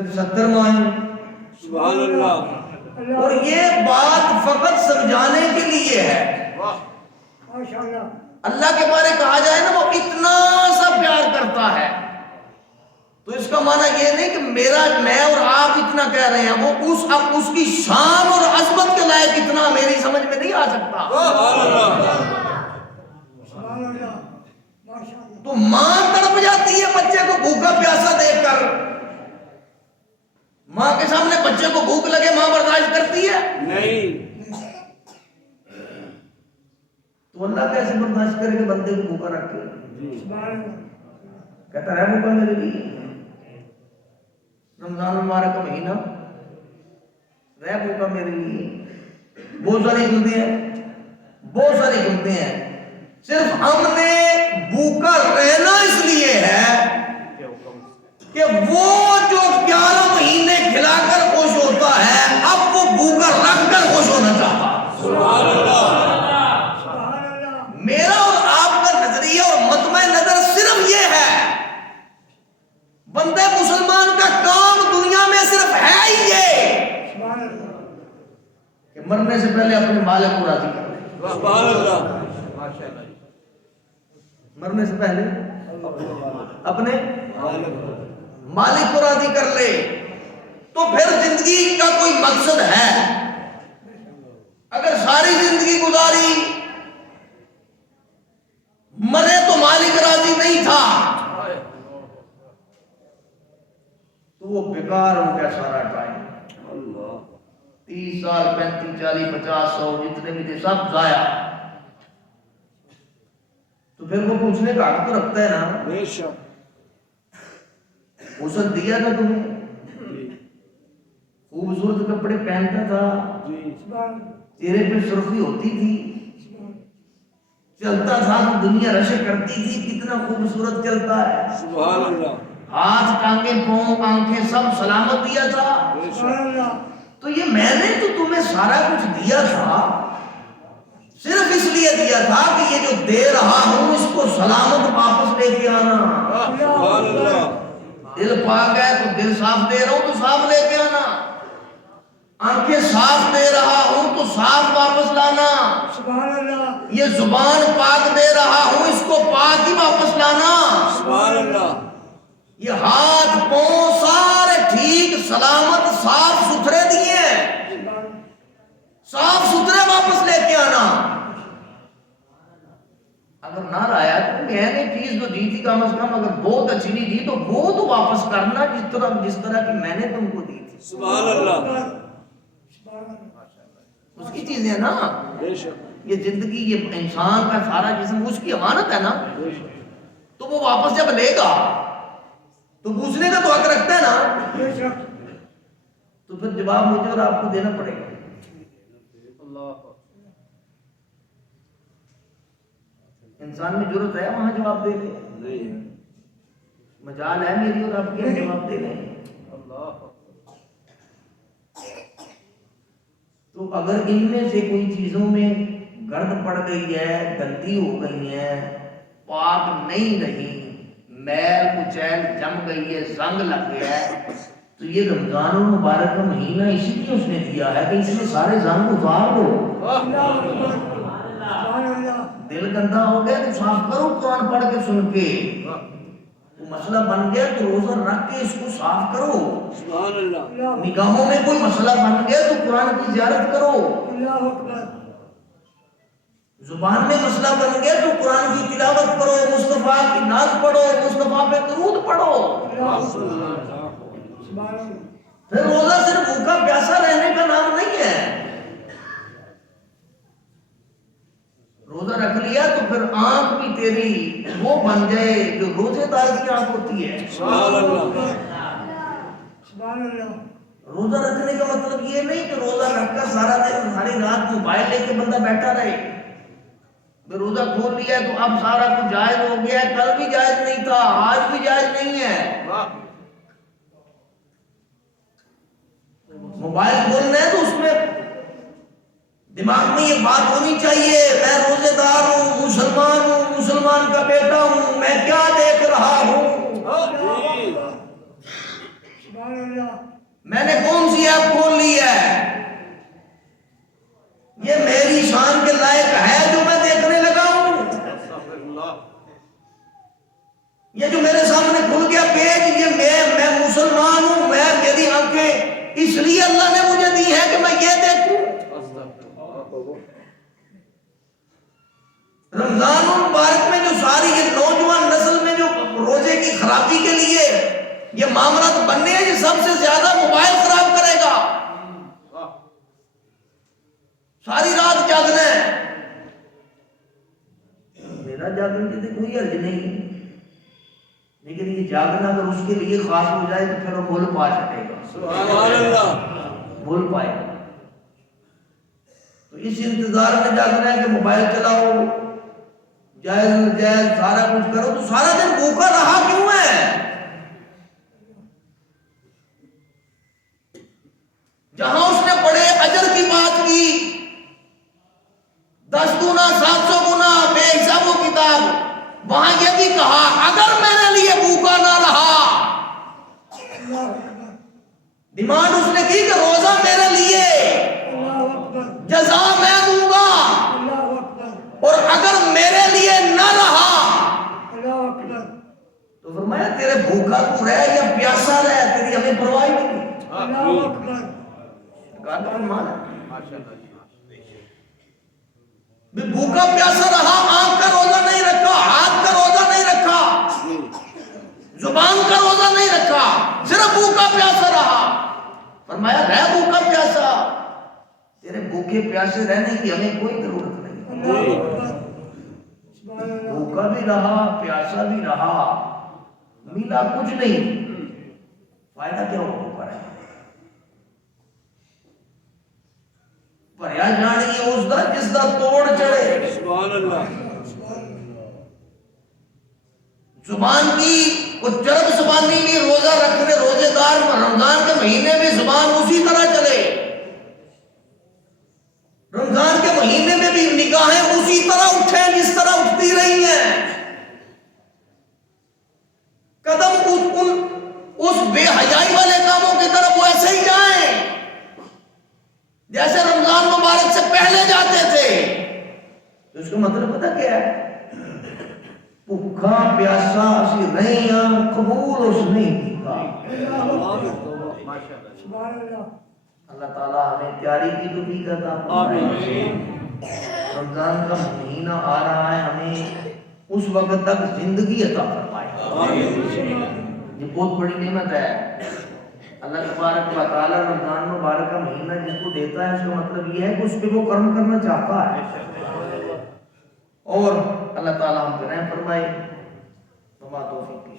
پھر 70 ماہیں. سبحان اللہ. اور یہ بات فقط سمجھانے کے لیے ہے. اللہ کے بارے کہا جائے نا وہ اتنا سا پیار کرتا ہے، تو اس کا معنی یہ نہیں کہ میرا میں اور آپ اتنا کہہ رہے ہیں، وہ اس کی شان اور عظمت کے لائق اتنا میری سمجھ میں نہیں آ سکتا. تو ماں تڑپ جاتی ہے بچے کو بھوکا پیاسا دیکھ کر. ماں کے سامنے بچے کو بھوک لگے ماں برداشت کرتی ہے؟ نہیں. تو اللہ کیسے برداشت کرے کہ بندے کو بھوکا رکھ کے؟ کہتا ہے بھوکا میرے لیے. رمضان المبارک کا مہینہ رہ بھوکا میرے لیے. بہت ساری گنتے ہیں، بہت ساری گنتے ہیں. صرف ہم نے بھوکا رہنا اس لیے ہے کہ وہ جو 11 مہینے کھلا کر خوش ہوتا ہے اب وہ بھوکا رکھ کر خوش ہونا چاہتا. سبحان اللہ. میرا اور آپ کا نظریہ اور مطمع نظر صرف یہ ہے، بندے مسلمان کا کام دنیا میں صرف ہے ہی یہ کہ مرنے سے پہلے اپنے مالک کو راضی کر لے. سبحان اللہ. مرنے سے پہلے اپنے مالک کو راضی کر لے تو پھر زندگی کا کوئی مقصد ہے. اگر ساری زندگی گزاری مرے تو مالک راضی نہیں تھا تو وہ بیکار ہو گیا سارا ٹائم. 30 سال 35 40 50 100 جتنے بھی تھے سب ضائع. تو پھر وہ پوچھنے کا حق تو رکھتا ہے نا. بے شک. حسن دیا تھا تمہیں، خوبصورت کپڑے پہنتا تھا، چہرے پہ سرخی ہوتی تھی، چلتا تھا تو دنیا رشک کرتی تھی کتنا خوبصورت چلتا ہے. سبحان اللہ. ہاتھ ٹانگیں پاؤں آنکھیں سب سلامت دیا تھا. تو یہ میں نے تو تمہیں سارا کچھ دیا تھا صرف اس لیے دیا تھا کہ یہ جو دے رہا ہوں اس کو سلامت واپس لے کے آنا. سبحان اللہ. دل پاک ہے تو دل صاف دے رہا ہوں تو صاف لے کے آنا. آنکھیں صاف دے رہا ہوں تو صاف واپس لانا. یہ زبان پاک دے رہا ہوں اس کو پاک ہی واپس لانا. سبحان اللہ. یہ ہاتھ پاؤں سارے ٹھیک سلامت صاف ستھرے دیے، صاف ستھرے واپس لے کے آنا. اگر نہ لایا تو میں نے چیز تو دی تھی کم از کم اگر بہت اچھی نہیں دی تو وہ تو واپس کرنا جس طرح کی میں نے تم کو دی تھی. سبحان اللہ. اس کی چیزیں نا. بے شک. یہ زندگی یہ انسان کا سارا جسم اس کی امانت ہے نا. تو وہ واپس جب لے گا تو پوچھنے کا تو حق رکھتا ہے نا. تو پھر جواب مجھے اور آپ کو دینا پڑے گا. انسان میں ضرورت ہے وہاں جواب دے لے. مجال ہے میری اور آپ کے جواب دے لیں. تو اگر ان میں سے کوئی چیزوں میں گرد پڑ گئی ہے، گندی ہو گئی ہے، پاک نہیں رہی، میل کچیل جم گئی ہے، زنگ لگ گیا ہے، تو یہ رمضان المبارک کا مہینہ اسی لیے اس نے دیا ہے کہ اس میں سارے زنگ اتار دو. دل گندا ہو گیا تو صاف کرو قرآن پڑھ کے سن کے. مسئلہ بن گیا تو روزہ رکھ کے اس کو صاف کرو. سبحان اللہ. نگاہوں میں کوئی مسئلہ بن گیا تو قرآن کی زیارت کرو. زبان میں مسئلہ بن گیا تو قرآن کی تلاوت کرو، مصطفیٰ کی نعت پڑھو، مصطفیٰ پہ درود پڑھو. پھر روزہ صرف بھوکا پیاسا رہنے کا نام نہیں ہے. روزہ رکھ لیا تو پھر آنکھ بھی تیری وہ بن جائے جو روزے دار کی آنکھ ہوتی ہے. سبحان اللہ. روزہ رکھنے کا مطلب یہ نہیں کہ روزہ رکھ کر سارا دن ساری رات موبائل لے کے بندہ بیٹھا رہے. روزہ کھول لیا تو اب سارا کچھ جائز ہو گیا. کل بھی جائز نہیں تھا، آج بھی جائز نہیں ہے. موبائل کھولنا ہے تو اس میں دماغ میں یہ بات ہونی چاہیے میں روزے دار ہوں، مسلمان کا بیٹا ہوں، میں کیا دیکھ رہا ہوں. میں نے کون سی ایپ کھول لی ہے؟ یہ میری شان کے لائق ہے جو میں دیکھنے لگا ہوں؟ یہ جو میرے سامنے کھل گیا پیج، یہ میں مسلمان ہوں، میری آنکھیں اس لیے اللہ نے مجھے دی ہے کہ میں یہ دیکھوں۔ رمضان المبارک میں جو ساری یہ نوجوان نسل میں جو روزے کی خرابی کے لیے یہ معاملات بننے ہیں، یہ سب سے زیادہ موبائل خراب کرے گا۔ ساری رات جاگنا ہے، میرا جاگنے سے کوئی حرج نہیں، لیکن یہ جاگنا اگر اس کے لیے خاص ہو جائے تو پھر وہ بھول پا سکے گا، سبحان اللہ، بھول پائے گا۔ تو اس انتظار میں جاگنا ہے کہ موبائل چلاؤ، جائز ناجائز سارا کچھ کرو، تو سارا دن بھوکا رہا کیوں ہے؟ جہاں اس نے بڑے اجر کی بات کی، 10 گنا 700 گنا بے حساب و کتاب، وہاں یہ بھی کہا اگر میرے لیے بھوکا نہ رہا، ڈیمانڈ اس نے کی کہ روزہ میرے لیے، جزا میں دوں گا، اور اگر میرے لیے نہ رہا تو فرمایا تیرے بھوکا تو رہ یا پیاسا رہ، تیری ہمیں پرواہ نہیں۔ بھوکا پیاسا رہا، آنکھ کا روزہ نہیں رکھا، ہاتھ کا روزہ نہیں رکھا، زبان کا روزہ نہیں رکھا، صرف بھوکا پیاسا رہا، فرمایا رہ بھوکا پیاسا، تیرے بھوکے پیاسے رہنے کی ہمیں کوئی ضرورت نہیں، بھوکا بھی رہا پیاسا بھی رہا، ملا کچھ نہیں، فائدہ کیا ہو پا رہا ہے؟ پریا جانی اس دا جس دا توڑ چڑھے۔ سبحان اللہ، زبان کی وہ چرب زبانی بھی روزہ رکھنے، روزے دار رمضان کے مہینے میں زبان اسی طرح چلے، رمضان کے مہینے میں بھی نگاہیں اسی طرح اٹھیں جس طرح اٹھتی رہی ہیں، قدم اس بے حیائی والے کاموں کی طرف ویسے ہی جائیں جیسے رمضان مبارک سے پہلے جاتے تھے۔ تو اس کا مطلب پتہ کیا ہے؟ بھوکا پیاسا اسی نہیں ہاں، قبول اس نہیں کیتا۔ اللہ تعالیٰ ہمیں تیاری کی توفیق عطا فرمائے۔ رمضان کا مہینہ آ رہا ہے، ہمیں اس وقت تک زندگی عطا فرمائے، یہ بہت بڑی نعمت ہے۔ اللہ تبارک و تعالیٰ رمضان مبارک کا مہینہ جس کو دیتا ہے، اس کا مطلب یہ ہے کہ اس پہ وہ کرم کرنا چاہتا ہے، اور اللہ تعالیٰ ہم پہ رحم فرمائے۔ توفیق کی